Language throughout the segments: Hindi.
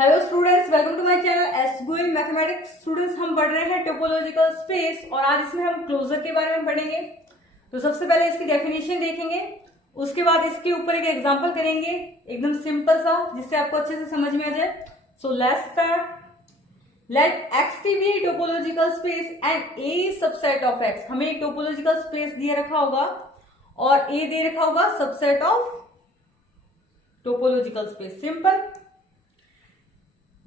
Hello students, welcome to my channel एसगुएल मैथमेटिक्स। स्टूडेंट्स, हम पढ़ रहे हैं टोपोलॉजिकल स्पेस और आज इसमें हम क्लोजर के बारे में पढ़ेंगे। तो सबसे पहले इसकी डेफिनेशन देखेंगे, उसके बाद इसके ऊपर एक एग्जांपल करेंगे एकदम सिंपल सा, जिससे आपको अच्छे से समझ में आ जाए। So let's start. Let X T B topological space and A subset of X. हमें एक टोपोलॉजिकल स्पेस दिया रखा होगा और ए दे रखा होगा subset of topological space. Simple.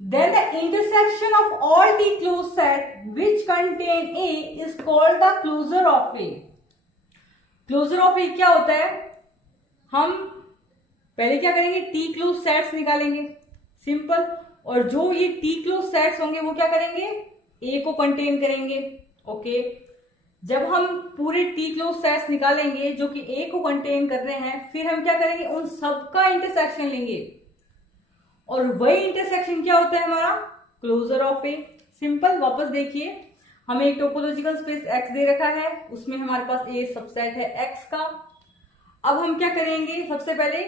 Then the intersection of all the closed set which contain A is called the closure of A. Closure of A क्या होता है? हम पहले क्या करेंगे, T closed sets निकालेंगे। सिंपल। और जो ये T closed sets होंगे वो क्या करेंगे, A को कंटेन करेंगे। ओके। जब हम पूरे T closed sets निकालेंगे जो कि A को कंटेन कर रहे हैं, फिर हम क्या करेंगे, उन सबका इंटरसेक्शन लेंगे और वही इंटरसेक्शन क्या होता है हमारा, क्लोजर ऑफ ए। सिंपल। वापस देखिए, हमें एक टोपोलॉजिकल स्पेस एक्स दे रखा है, उसमें हमारे पास ए सबसेट है एक्स का। अब हम क्या करेंगे, सबसे पहले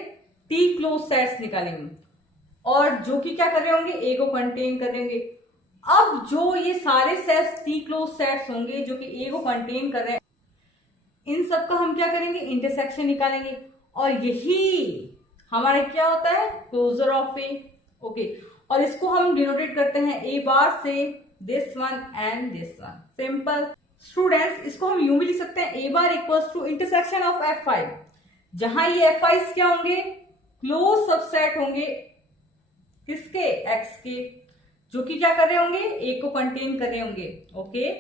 टी क्लोज सेट्स निकालेंगे और जो कि क्या कर रहे होंगे, ए को कंटेन करेंगे। अब जो ये सारे सेट्स टी क्लोज सेट्स होंगे जो कि ए को कंटेन कर रहे हैं, इन सब का हम क्या करेंगे, इंटरसेक्शन निकालेंगे और यही हमारा क्या होता है, क्लोजर ऑफ ए। ओके। और इसको हम डिनोटेट करते हैं ए बार से, this one and this one. Simple. Students, इसको हम यूं भी लिख सकते हैं, A bar equals to intersection of F I, जहां ये एफ आई क्या होंगे, क्लोज सबसेट होंगे किसके, एक्स के, जो कि क्या कर रहे होंगे, ए को कंटेन कर रहे होंगे। ओके।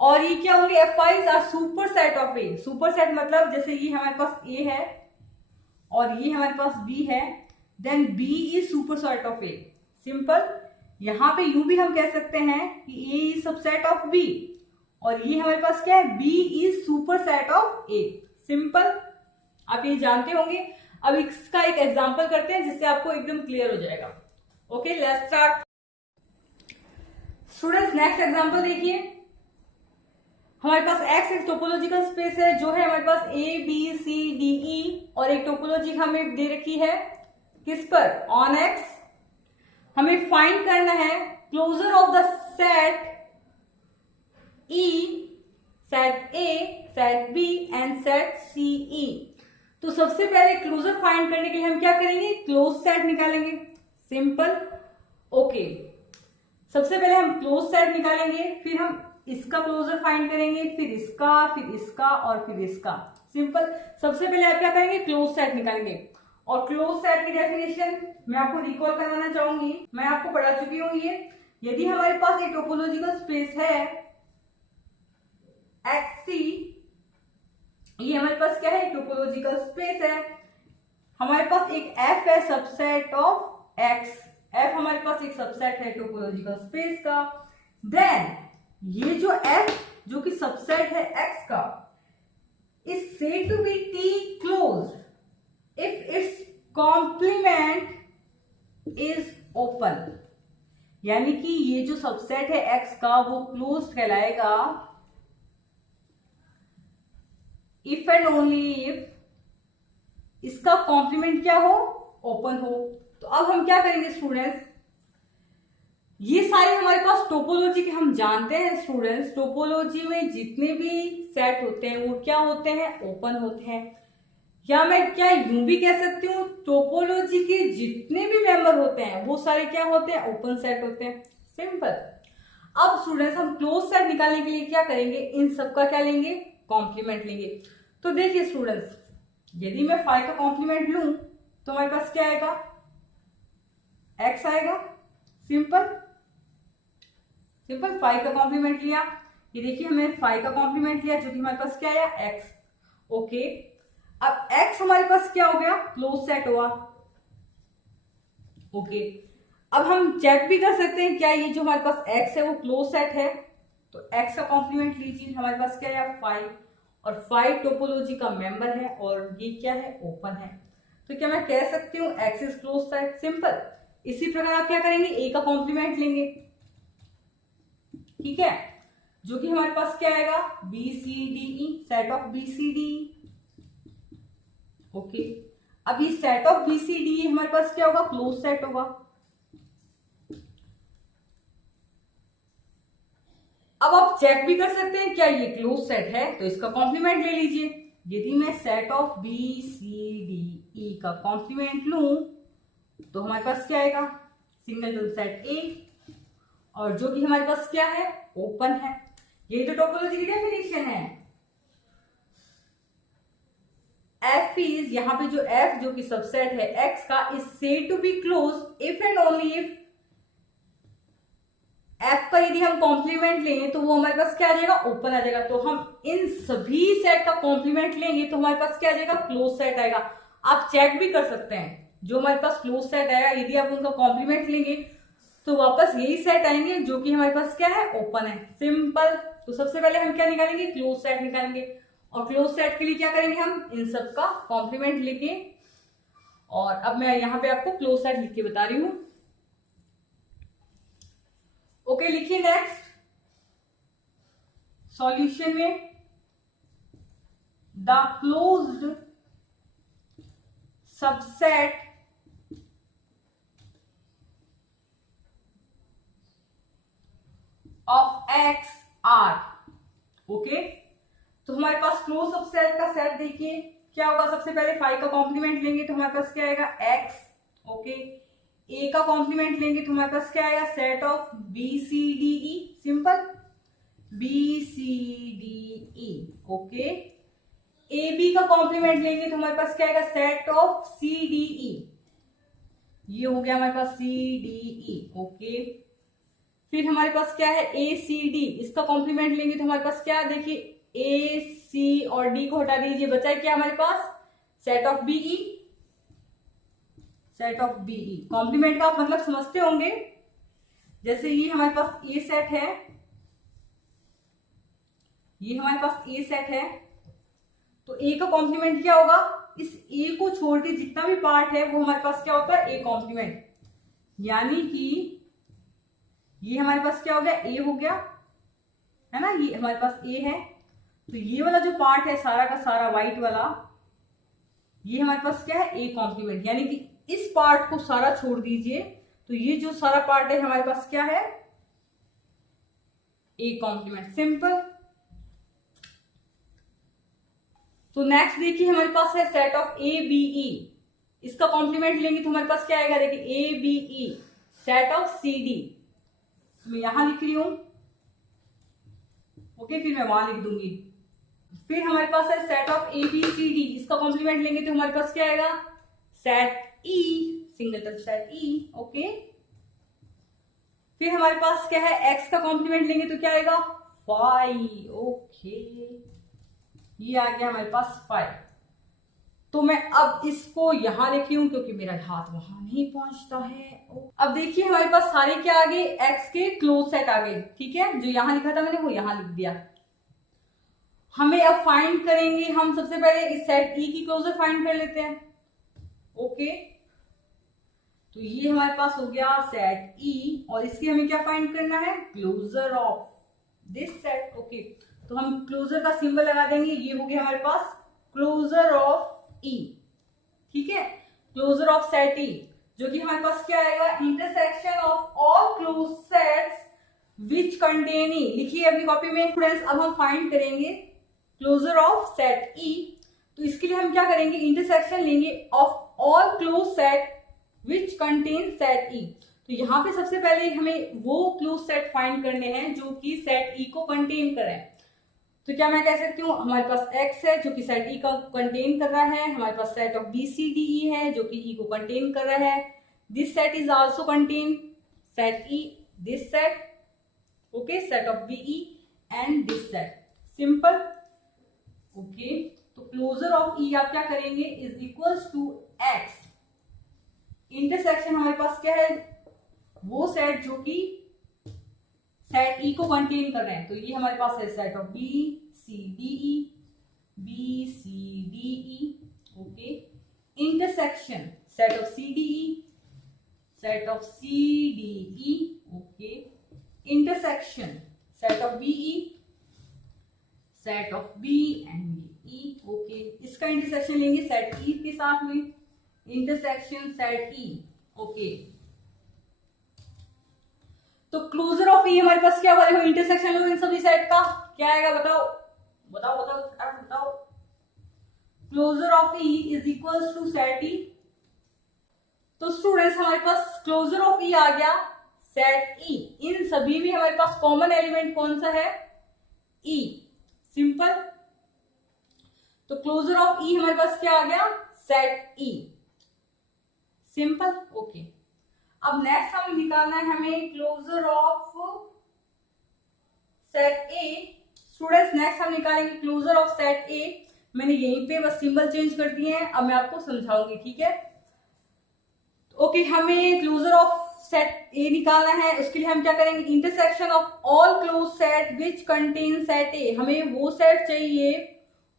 और ये क्या होंगे, F I's are super set of A. Super set मतलब जैसे ये हमारे पास ए है और ये हमारे पास बी है, then B is super set of A. Simple. यहां पे यू भी हम कह सकते हैं कि A is subset of B और ये हमारे पास क्या है, B is super set of A. Simple. आप ये जानते होंगे। अब इसका एक एग्जांपल करते हैं जिससे आपको एकदम क्लियर हो जाएगा। Okay, let's start. Students, next example देखिए। हमारे पास एक्स एक टोपोलॉजिकल स्पेस है जो है हमारे पास ए बी सी डी ई, और एक टोपोलॉजी हमें दे रखी है किस पर, ऑन एक्स। हमें फाइंड करना है closure of the set E, set A, set B and set C E. तो सबसे पहले क्लोजर फाइंड करने के लिए हम क्या करेंगे, क्लोज सेट निकालेंगे। सिंपल। ओके। सबसे पहले हम क्लोज सेट निकालेंगे, फिर हम इसका क्लोजर फाइंड करेंगे, फिर इसका, फिर इसका और फिर इसका। सिंपल। सबसे पहले आप क्या करेंगे, क्लोज सेट निकालेंगे। और क्लोज सेट की डेफिनेशन मैं आपको रिकॉल करवाना चाहूंगी, मैं आपको पढ़ा चुकी हूँ ये। यदि हमारे पास एक टोपोलॉजिकल स्पेस है एक्स टी, ये हमारे पास क्या है, टोपोलॉजिकल स्पेस है। हमारे पास एक एफ है सबसेट ऑफ एक्स, एफ हमारे पास एक सबसेट है टोपोलॉजिकल स्पेस का। देन ये जो f जो कि सबसेट है x का, is said to be T closed if its complement is open। यानी कि ये जो सबसेट है x का वो क्लोज्ड कहलाएगा if and only if इसका कॉम्प्लीमेंट क्या हो, ओपन हो। तो अब हम क्या करेंगे स्टूडेंट्स, ये सारे हमारे पास टोपोलॉजी के हम जानते हैं स्टूडेंट्स, टोपोलॉजी में जितने भी सेट होते हैं वो क्या होते हैं, ओपन होते हैं। या मैं क्या यूं भी कह सकती हूँ, टोपोलॉजी के जितने भी मेंबर होते हैं वो सारे क्या होते हैं, ओपन सेट होते हैं। सिंपल। अब स्टूडेंट्स, हम क्लोज सेट निकालने के लिए क्या करेंगे, इन सबका क्या लेंगे, कॉम्प्लीमेंट लेंगे। तो देखिए स्टूडेंट्स, यदि मैं फाइव का कॉम्प्लीमेंट लूं तो हमारे पास क्या आएगा, एक्स आएगा। सिंपल। सिंपल। 5 का कॉम्प्लीमेंट लिया, ये देखिए हमने 5 का कॉम्प्लीमेंट लिया जो कि हमारे पास क्या आया, x। ओके। अब x हमारे पास क्या हो गया, क्लोज सेट हुआ। ओके। अब हम चेक भी कर सकते हैं क्या ये जो हमारे पास x है वो क्लोज सेट है। तो x का कॉम्प्लीमेंट लीजिए, हमारे पास क्या आया, 5, और 5 टोपोलॉजी का मेंबर है और ये क्या है, ओपन है। तो क्या मैं कह सकती हूँ x is close set. Simple. इसी प्रकार आप क्या करेंगे, a का कॉम्प्लीमेंट लेंगे, ठीक है, जो कि हमारे पास क्या आएगा, B C D E, set of B C D. Okay. अब ये set of B C D हमारे पास क्या होगा, क्लोज सेट होगा। चेक भी कर सकते हैं क्या ये क्लोज सेट है, तो इसका कॉम्प्लीमेंट ले लीजिए। यदि मैं set of B C D E का कॉम्प्लीमेंट लूं तो हमारे पास क्या आएगा, सिंगल सेट ए, और जो कि हमारे पास क्या है, ओपन है। यही तो टोपोलॉजी की डेफिनेशन है। एफ इज, यहां पे जो एफ जो कि सबसेट है एक्स का, is said to be closed if and only if F का यदि हम कॉम्प्लीमेंट लेंगे तो वो हमारे पास क्या आ जाएगा, ओपन आ जाएगा। तो हम इन सभी सेट का कॉम्प्लीमेंट लेंगे तो हमारे पास क्या आ जाएगा, क्लोज सेट आएगा। आप चेक भी कर सकते हैं, जो हमारे पास क्लोज सेट आएगा यदि आप उनका कॉम्प्लीमेंट लेंगे तो वापस यही सेट आएंगे जो कि हमारे पास क्या है, ओपन है। सिंपल। तो सबसे पहले हम क्या निकालेंगे, क्लोज सेट निकालेंगे, और क्लोज सेट के लिए क्या करेंगे, हम इन सब का कॉम्प्लीमेंट लेके। और अब मैं यहां पे आपको क्लोज सेट लिख के बता रही हूं। ओके, लिखिए नेक्स्ट सॉल्यूशन में, the closed subset of X are. Okay, तो हमारे पास क्लोज सबसेट का सेट देखिए क्या होगा। सबसे पहले 5 का कॉम्प्लीमेंट लेंगे तो हमारे पास क्या आएगा, एक्स। ओके, ए का कॉम्प्लीमेंट लेंगे तो हमारे पास क्या आएगा, set of B C D E. Simple, B C D E. Okay, A B का कॉम्प्लीमेंट लेंगे तो हमारे पास क्या आएगा, set of C D E. ये हो गया हमारे पास सी डी ई। ओके, फिर हमारे पास क्या है, ए सी डी, इसका कॉम्प्लीमेंट लेंगे तो हमारे पास क्या, देखिए ए सी और डी को हटा दीजिए, बचा है क्या हमारे पास, set of B E. Set of B E complement का आप मतलब समझते होंगे। जैसे ये हमारे पास ए सेट है, ये हमारे पास ए सेट है, तो ए का कॉम्प्लीमेंट क्या होगा, इस ए को छोड़ के जितना भी पार्ट है वो हमारे पास क्या होता है, ए कॉम्प्लीमेंट। यानी कि ये हमारे पास क्या हो गया, ए हो गया, है ना, ये हमारे पास ए है। तो ये वाला जो पार्ट है सारा का सारा व्हाइट वाला, ये हमारे पास क्या है, ए कॉम्प्लीमेंट। यानी कि इस पार्ट को सारा छोड़ दीजिए, तो ये जो सारा पार्ट है हमारे पास क्या है, ए कॉम्प्लीमेंट। सिंपल। तो नेक्स्ट देखिए हमारे पास है set of A B E, इसका कॉम्प्लीमेंट लेंगे तो हमारे पास क्या आएगा, देखिए A B E, set of C D. मैं यहां लिख रही हूं, ओके, फिर मैं वहां लिख दूंगी। फिर हमारे पास है set of A B C D, इसका कॉम्प्लीमेंट लेंगे तो हमारे पास क्या आएगा, set E, single touch set E. Okay, फिर हमारे पास क्या है, एक्स का कॉम्प्लीमेंट लेंगे तो क्या आएगा, 5। ओके, ये आ गया हमारे पास 5। तो मैं अब इसको यहां लिखी हूं क्योंकि मेरा हाथ वहां नहीं पहुंचता है। अब देखिए हमारे पास सारे क्या आ गए, एक्स के क्लोज सेट आ गए। ठीक है, जो यहां लिखा था मैंने वो यहां लिख दिया। हमें अब फाइंड करेंगे, हम सबसे पहले इस सेट ई की क्लोजर फाइंड कर लेते हैं। ओके, तो ये हमारे पास हो गया सेट ई, और इसकी हमें क्या फाइंड करना है, closure of this set. Okay, तो हम क्लोजर का सिंबल लगा देंगे, ये हो गया हमारे पास क्लोजर ऑफ ई। ठीक है, क्लोजर ऑफ सेट ई, जो कि हमारे पास क्या आएगा, intersection of all close sets which contain E. लिखिए अपनी कॉपी में स्टूडेंट्स। अब हम फाइंड करेंगे क्लोजर ऑफ सेट ई, तो इसके लिए हम क्या करेंगे, इंटरसेक्शन लेंगे of all close set which contain set E. तो यहां पे सबसे पहले हमें वो क्लोज सेट फाइंड करने हैं जो कि सेट ई को कंटेन करें। तो क्या मैं कह सकती हूँ, हमारे पास x है जो कि सेट ई का कंटेन कर रहा है, हमारे पास set of B C D E है जो कि ई को कंटेन कर रहा है। This set is also contain set E, this set. Okay, set of B E and this set. Simple. Okay, तो क्लोजर ऑफ ई आप क्या करेंगे, is equals to X, intersection हमारे पास क्या है, वो सेट जो कि सेट ई को कंटेन कर रहे हैं। तो ये हमारे पास है set of B C D E, B C D E. Okay, intersection set of C D E, set of C D E. Okay, intersection set of B E, set of B and B E. Okay, इसका इंटरसेक्शन लेंगे सेट ई के साथ में, इंटरसेक्शन सेट ई। ओके, तो क्लोजर ऑफ ई हमारे पास क्या होगा, इंटरसेक्शन लो इन सभी सेट का, क्या आएगा बताओ बताओ बताओ फटाफट बताओ। Closure of E is equal to set E. तो स्टूडेंट्स हमारे पास क्लोजर ऑफ ई आ गया सेट ई। इन सभी में हमारे पास कॉमन एलिमेंट कौन सा है, ई। सिंपल। तो क्लोजर ऑफ ई हमारे पास क्या आ गया, सेट ई। सिंपल। ओके, अब नेक्स्ट हम निकालना है हमें closure of set A. Students next हम निकालेंगे क्लोजर ऑफ सेट ए। मैंने यहीं पे बस सिंबल चेंज कर दिए हैं, अब मैं आपको समझाऊंगी, ठीक है। ओके, हमें क्लोजर ऑफ सेट ए निकालना है। उसके लिए हम क्या करेंगे, intersection of all close set which contain set ए। हमें वो सेट चाहिए,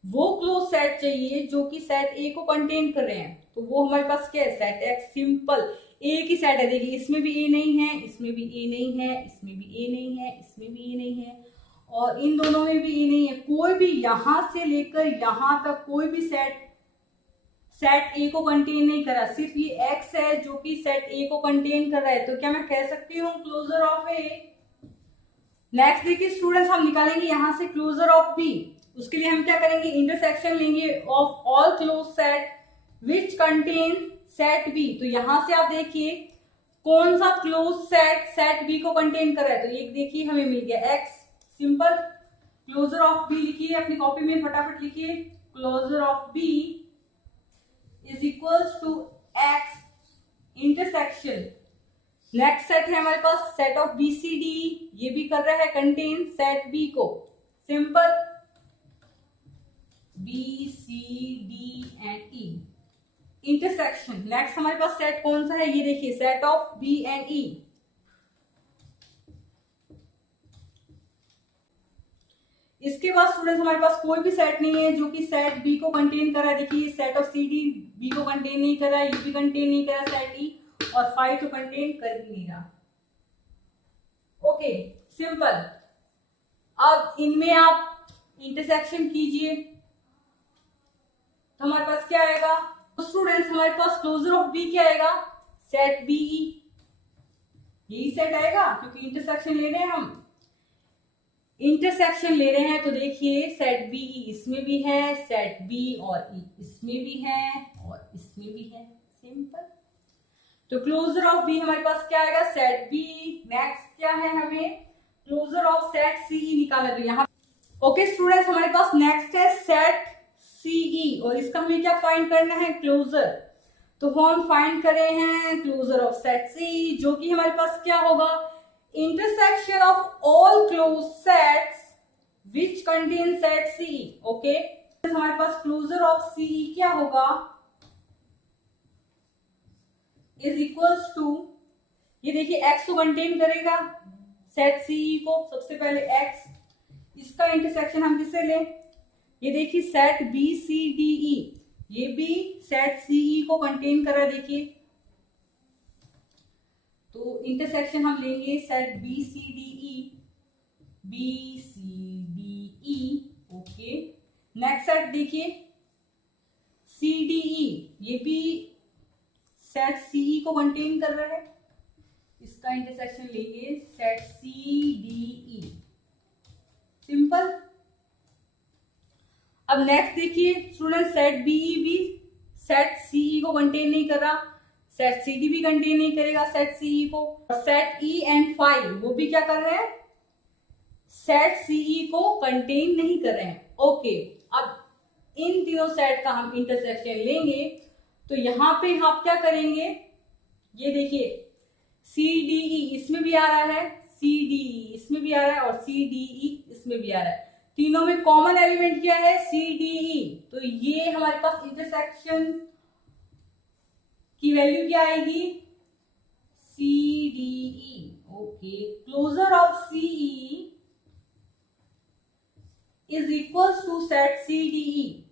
वो क्लोज सेट चाहिए जो कि सेट ए को कंटेन कर रहे हैं। तो वो हमारे पास क्या है, सेट एक्स। सिंपल। ए की सेट है, देखिए इसमें भी ए नहीं है, इसमें भी ए नहीं है, इसमें भी ए नहीं है, इसमें भी ए नहीं है, और इन दोनों में भी ए नहीं है। कोई भी यहां से लेकर यहां तक कोई भी सेट ए को कंटेन नहीं कर रहा, सिर्फ ये एक्स है जो कि सेट ए को कंटेन कर रहा है। तो क्या मैं कह सकती हूँ क्लोजर ऑफ ए। नेक्स्ट देखिए स्टूडेंट्स, हम निकालेंगे यहां से क्लोजर ऑफ बी। उसके लिए हम क्या करेंगे, इंटरसेक्शन लेंगे of all close set which contain set B. तो यहां से आप देखिए कौन सा क्लोज सेट बी को कंटेन कर रहा है। तो ये देखिए हमें मिल गया X. Simple. Closure of B लिखिए अपनी कॉपी में, फटाफट लिखिए। Closure of B is equals to X intersection. Next set है हमारे पास set of B C D, ये भी कर रहा है कंटेन सेट बी को। Simple. B C D and E intersection. Next हमारे पास सेट कौन सा है, ये देखिए set of B and E. इसके बाद स्टूडेंट्स हमारे पास कोई भी सेट नहीं है जो कि सेट बी को कंटेन कर रहा है। देखिए set of C D B को कंटेन नहीं कर रहा है, ये भी कंटेन नहीं कर रहा सेट ई, और 5 तो कंटेन कर ही नहीं रहा। Okay, simple. अब इनमें आप इंटरसेक्शन कीजिए तो हमारे पास क्या आएगा, तो स्टूडेंट्स हमारे पास क्लोजर ऑफ बी क्या आएगा, सेट बी ई। यही सेट आएगा क्योंकि इंटरसेक्शन ले रहे हैं हम, इंटरसेक्शन ले रहे हैं। तो देखिए सेट बी ई इसमें भी है, सेट बी और ई इसमें भी है, और इसमें भी है। सिंपल। तो क्लोजर ऑफ बी हमारे पास क्या आएगा, सेट बी। नेक्स्ट क्या है, हमें क्लोजर ऑफ सेट सी ई निकालना। तो यहाँ ओके स्टूडेंट्स हमारे पास नेक्स्ट है सेट सी ई, और इसका हमें क्या फाइंड करना है, क्लोजर। तो हम फाइंड कर रहे हैं क्लोजर ऑफ सेट सी, जो कि हमारे पास क्या होगा, intersection of all close sets which contain set C. Okay, हमारे पास क्लोजर ऑफ सी क्या होगा, इज इक्वल्स टू, ये देखिए एक्स को कंटेन करेगा सेट सी को। सबसे पहले एक्स, इसका इंटरसेक्शन हम किससे लें, ये देखिए set B C D E, ये भी सेट सी ई को कंटेन कर रहा है। देखिए तो इंटरसेक्शन हम लेंगे set B C D E, B C D E. Okay, next set देखिए सी डी ई, ये भी सेट सी ई को कंटेन कर रहा है। इसका इंटरसेक्शन लेंगे set C D E. Simple. अब नेक्स्ट देखिए स्टूडेंट, सेट बीई भी सेट सीई को कंटेन नहीं कर रहा, सेट सी डी भी कंटेन नहीं करेगा सेट सीई को। सेट ई एंड 5 वो भी क्या कर रहे हैं, सेट सीई को कंटेन नहीं कर रहे हैं। ओके, अब इन तीनों सेट का हम इंटरसेक्शन लेंगे। तो यहां पे आप क्या करेंगे, ये देखिए सी डी ई इसमें भी आ रहा है, सी डी ई इसमें भी आ रहा है, और सी डी ई इसमें भी आ रहा है। तीनों में कॉमन एलिमेंट क्या है, सी डी ई। तो ये हमारे पास इंटरसेक्शन की वैल्यू क्या आएगी, C D E. Okay, closure of C E is equal to set C D E.